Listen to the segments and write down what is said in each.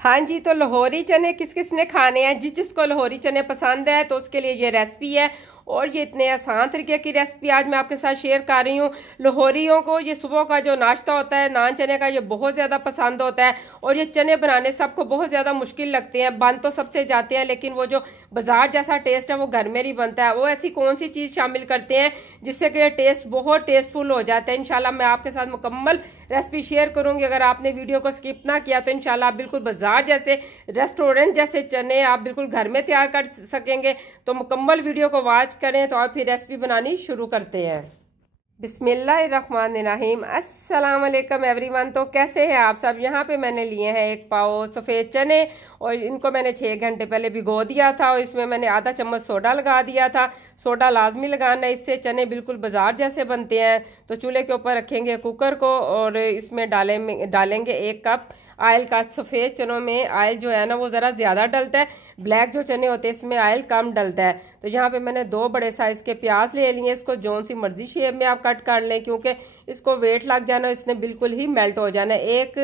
हाँ जी, तो लाहौरी चने किस किस ने खाने हैं। जिसको लाहौरी चने पसंद है तो उसके लिए ये रेसिपी है। और ये इतने आसान तरीके की रेसिपी आज मैं आपके साथ शेयर कर रही हूँ। लाहौरियों को ये सुबह का जो नाश्ता होता है नान चने का, ये बहुत ज़्यादा पसंद होता है। और ये चने बनाने सबको बहुत ज़्यादा मुश्किल लगते हैं, बन तो सबसे जाते हैं, लेकिन वो जो बाजार जैसा टेस्ट है वो घर में ही बनता है। वो ऐसी कौन सी चीज़ शामिल करते हैं जिससे कि ये टेस्ट बहुत टेस्टफुल हो जाता है। इंशाल्लाह मैं आपके साथ मुकम्मल रेसिपी शेयर करूंगी। अगर आपने वीडियो को स्किप ना किया तो इंशाल्लाह आप बिल्कुल बाजार जैसे, रेस्टोरेंट जैसे चने आप बिल्कुल घर में तैयार कर सकेंगे। तो मुकम्मल वीडियो को वॉच करें। तो आप फिर रेसिपी बनानी शुरू करते हैं। बिस्मिल्लाहिर्रहमानिर्रहीम। अस्सलाम वालेकुम एवरीवन। तो कैसे हैं आप सब। यहाँ पे मैंने लिए हैं 1 पाव सफ़ेद चने और इनको मैंने 6 घंटे पहले भिगो दिया था। और इसमें मैंने आधा चम्मच सोडा लगा दिया था। सोडा लाजमी लगाना है, इससे चने बिल्कुल बाजार जैसे बनते हैं। तो चूल्हे के ऊपर रखेंगे कुकर को और इसमें डालेंगे 1 कप ऑयल का। सफ़ेद चनों में ऑयल जो है ना वो ज़रा ज़्यादा डलता है, ब्लैक जो चने होते हैं इसमें ऑयल कम डलता है। तो यहाँ पे मैंने 2 बड़े साइज़ के प्याज ले लिए। इसको जौन सी मर्जी शेप में आप कट कर लें, क्योंकि इसको वेट लग जाना, इसने बिल्कुल ही मेल्ट हो जाना है। 1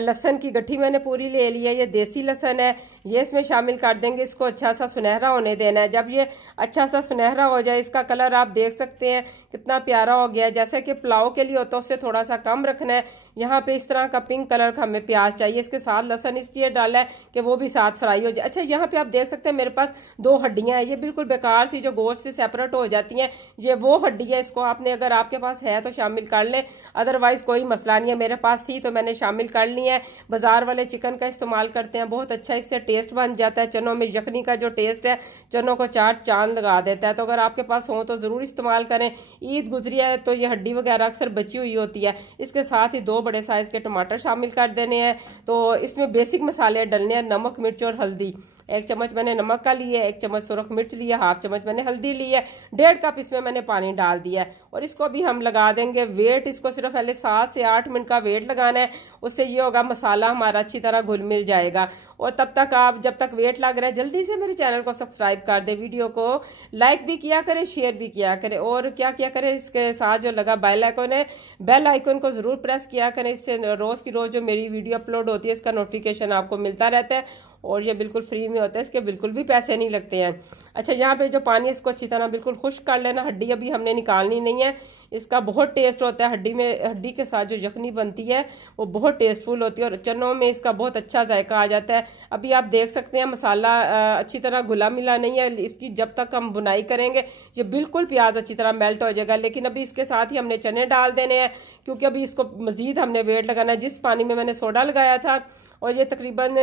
लहसन की गट्ठी मैंने पूरी ले ली है, ये देसी लहसन है, ये इसमें शामिल कर देंगे। इसको अच्छा सा सुनहरा होने देना है। जब ये अच्छा सा सुनहरा हो जाए, इसका कलर आप देख सकते हैं कितना प्यारा हो गया। जैसे कि पुलाव के लिए होता है उससे थोड़ा सा कम रखना है। यहाँ पे इस तरह का पिंक कलर का हमें प्याज चाहिए। इसके साथ लहसन इसलिए डाला है कि वो भी साथ फ्राई हो जाए। अच्छा, यहाँ पे आप देख सकते हैं मेरे पास 2 हड्डियां हैं। ये बिल्कुल बेकार सी जो गोश्त से सेपरेट हो जाती हैं, ये वो हड्डी है। इसको आपने अगर आपके पास है तो शामिल कर लें, अदरवाइज कोई मसला नहीं है। मेरे पास थी तो मैंने शामिल कर ली है। बाजार वाले चिकन का इस्तेमाल करते हैं, बहुत अच्छा इससे टेस्ट बन जाता है। चनों में यखनी का जो टेस्ट है चनों को चाट चांद लगा देता है। तो अगर आपके पास हो तो ज़रूर इस्तेमाल करें। ईद गुजरी है तो ये हड्डी वगैरह अक्सर बची हुई होती है। इसके साथ ही 2 बड़े साइज़ के टमाटर शामिल कर देने हैं। तो इसमें बेसिक मसाले डलने हैं, नमक, मिर्च और हल्दी। 1 चम्मच मैंने नमक का लिया, 1 चम्मच सुरख मिर्च लिया, ½ चम्मच मैंने हल्दी ली है, 1.5 कप इसमें मैंने पानी डाल दिया है। और इसको भी हम लगा देंगे वेट। इसको सिर्फ पहले 7 से 8 मिनट का वेट लगाना है। उससे ये होगा मसाला हमारा अच्छी तरह घुल मिल जाएगा। और तब तक आप, जब तक वेट लग रहा है, जल्दी से मेरे चैनल को सब्सक्राइब कर दे, वीडियो को लाइक भी किया करें, शेयर भी किया करें। और क्या किया करें, इसके साथ जो लगा बेल आइकन है, बेल आइकन को ज़रूर प्रेस किया करें। इससे रोज़ की रोज़ जो मेरी वीडियो अपलोड होती है इसका नोटिफिकेशन आपको मिलता रहता है। और ये बिल्कुल फ्री में होता है, इसके बिल्कुल भी पैसे नहीं लगते हैं। अच्छा, यहाँ पे जो पानी, इसको अच्छी तरह बिल्कुल खुश्क कर लेना। हड्डी अभी हमने निकालनी नहीं है। इसका बहुत टेस्ट होता है। हड्डी के साथ जो यखनी बनती है वो बहुत टेस्टफुल होती है और चनों में इसका बहुत अच्छा जायका आ जाता है। अभी आप देख सकते हैं मसाला अच्छी तरह घुला मिला नहीं है। इसकी जब तक हम बुनाई करेंगे ये बिल्कुल प्याज अच्छी तरह मेल्ट हो जाएगा। लेकिन अभी इसके साथ ही हमने चने डाल देने हैं, क्योंकि अभी इसको मजीद हमने वेट लगाना है। जिस पानी में मैंने सोडा लगाया था, और ये तकरीबन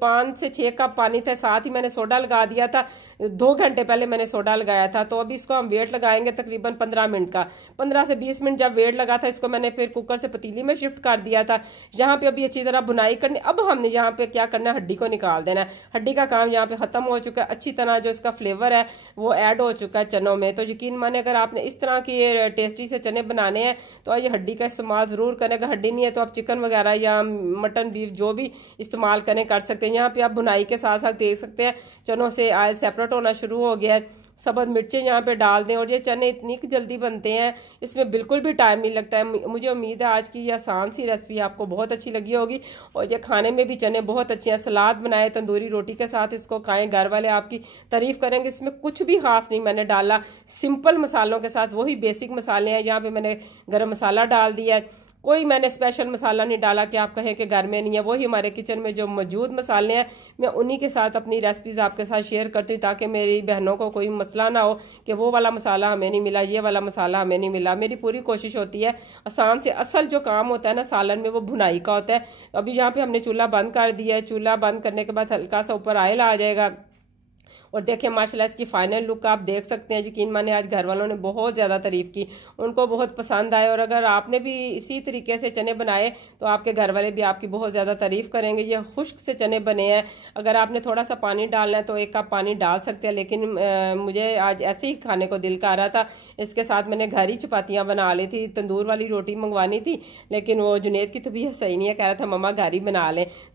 5 से 6 कप पानी था, साथ ही मैंने सोडा लगा दिया था। 2 घंटे पहले मैंने सोडा लगाया था। तो अभी इसको हम वेट लगाएंगे तकरीबन 15 मिनट का। 15 से 20 मिनट जब वेट लगा था, इसको मैंने फिर कुकर से पतीली में शिफ्ट कर दिया था। यहाँ पे अभी अच्छी तरह बुनाई करनी। अब हमने यहाँ पे क्या करना है, हड्डी को निकाल देना है। हड्डी का काम यहाँ पे खत्म हो चुका है। अच्छी तरह जो इसका फ्लेवर है वो ऐड हो चुका है चनों में। तो यकीन माने अगर आपने इस तरह की टेस्टी से चने बनाने हैं तो ये हड्डी का इस्तेमाल ज़रूर करें। अगर हड्डी नहीं है तो आप चिकन वगैरह या मटन, बीफ जो भी इस्तेमाल कर सकते हैं। यहाँ पे आप बुनाई के साथ साथ देख सकते हैं चनों से ऑयल सेपरेट होना शुरू हो गया है। सब्ज़ मिर्चें यहाँ पे डाल दें। और ये चने इतनी जल्दी बनते हैं, इसमें बिल्कुल भी टाइम नहीं लगता है। मुझे उम्मीद है आज की ये आसान सी रेसिपी आपको बहुत अच्छी लगी होगी। और ये खाने में भी चने बहुत अच्छे हैं। सलाद बनाए, तंदूरी रोटी के साथ इसको खाएं, घर वाले आपकी तारीफ करेंगे। इसमें कुछ भी खास नहीं मैंने डाला, सिंपल मसालों के साथ, वही बेसिक मसाले हैं। यहाँ पे मैंने गरम मसाला डाल दिया है, कोई मैंने स्पेशल मसाला नहीं डाला कि आप कहें कि घर में नहीं है। वही हमारे किचन में जो मौजूद मसाले हैं, मैं उन्हीं के साथ अपनी रेसिपीज़ आपके साथ शेयर करती हूँ, ताकि मेरी बहनों को कोई मसला ना हो कि वो वाला मसाला हमें नहीं मिला, ये वाला मसाला हमें नहीं मिला। मेरी पूरी कोशिश होती है आसान से। असल जो काम होता है ना सालन में, वो भुनाई का होता है। अभी यहाँ पर हमने चूल्हा बंद कर दिया है। चूल्हा बंद करने के बाद हल्का सा ऊपर ऑयल आ जाएगा। और देखिए माशाल्लाह इसकी फाइनल लुक आप देख सकते हैं। यकीन माने आज घर वालों ने बहुत ज़्यादा तारीफ़ की, उनको बहुत पसंद आए। और अगर आपने भी इसी तरीके से चने बनाए तो आपके घर वाले भी आपकी बहुत ज़्यादा तारीफ़ करेंगे। ये खुश्क से चने बने हैं। अगर आपने थोड़ा सा पानी डालना है तो 1 कप पानी डाल सकते हैं, लेकिन मुझे आज ऐसे ही खाने को दिल कर रहा था। इसके साथ मैंने घर ही चपातियाँ बना ली थी, तंदूर वाली रोटी मंगवानी थी, लेकिन वो जुनेद की तबीयत सही नहीं है, कह रहा था मम्मा घर ही बना लें।